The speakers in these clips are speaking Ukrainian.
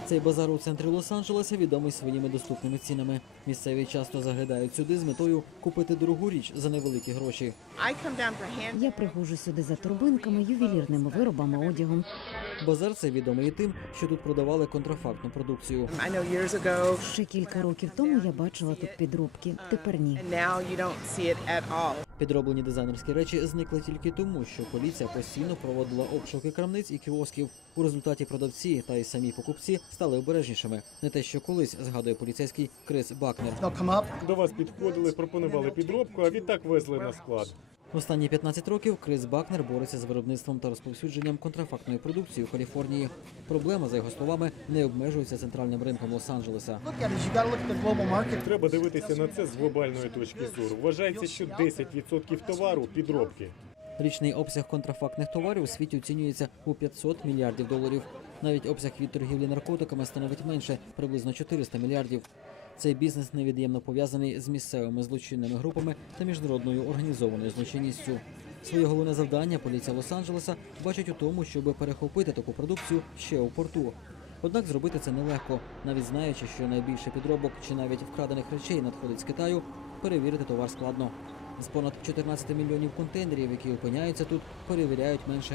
Цей базар у центрі Лос-Анджелеса відомий своїми доступними цінами. Місцеві часто заглядають сюди з метою купити дорогу річ за невеликі гроші. Я приходжу сюди за торбинками, ювелірними виробами, одягом. Базар цей відомий і тим, що тут продавали контрафактну продукцію. Ще кілька років тому я бачила тут підробки, тепер ні. Підроблені дизайнерські речі зникли тільки тому, що поліція постійно проводила обшуки крамниць і кіосків. У результаті продавці та й самі покупці стали обережнішими. Не те, що колись, згадує поліцейський Крис Бакнер. До вас підходили, пропонували підробку, а відтак везли на склад. Останні 15 років Крис Бакнер бореться з виробництвом та розповсюдженням контрафактної продукції у Каліфорнії. Проблема, за його словами, не обмежується центральним ринком Лос-Анджелеса. Треба дивитися на це з глобальної точки зору. Вважається, що 10% товару – підробки. Річний обсяг контрафактних товарів у світі оцінюється у 500 мільярдів доларів. Навіть обсяг від торгівлі наркотиками становить менше – приблизно 400 мільярдів. Цей бізнес невід'ємно пов'язаний з місцевими злочинними групами та міжнародною організованою злочинністю. Своє головне завдання поліція Лос-Анджелеса бачить у тому, щоб перехопити таку продукцію ще у порту. Однак зробити це нелегко, навіть знаючи, що найбільше підробок чи навіть вкрадених речей надходить з Китаю, перевірити товар складно. З понад 14 мільйонів контейнерів, які опиняються тут, перевіряють менше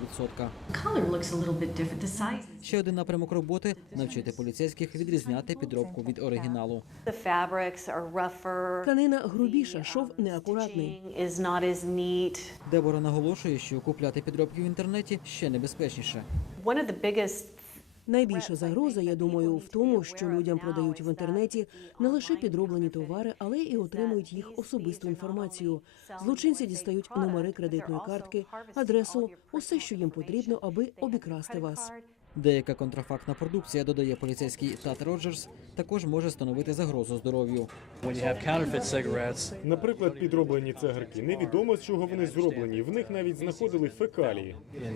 1%. Ще один напрямок роботи – навчити поліцейських відрізняти підробку від оригіналу. Тканина грубіша, шов неакуратний. Дебора наголошує, що купляти підробки в інтернеті ще небезпечніше. Найбільша загроза, я думаю, в тому, що людям продають в інтернеті не лише підроблені товари, але і отримують їх особисту інформацію. Злочинці дістають номери кредитної картки, адресу, усе, що їм потрібно, аби обікрасти вас. Деяка контрафактна продукція, додає поліцейський Тат Роджерс, також може становити загрозу здоров'ю. Наприклад, підроблені цигарки. Невідомо, з чого вони зроблені. В них навіть знаходили фекалії.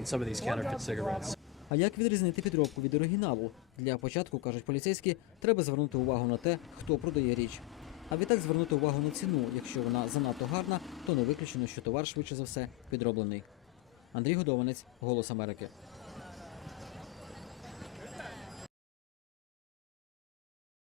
А як відрізнити підробку від оригіналу? Для початку, кажуть поліцейські, треба звернути увагу на те, хто продає річ. А відтак звернути увагу на ціну. Якщо вона занадто гарна, то не виключено, що товар швидше за все підроблений. Андрій Годованець, Голос Америки.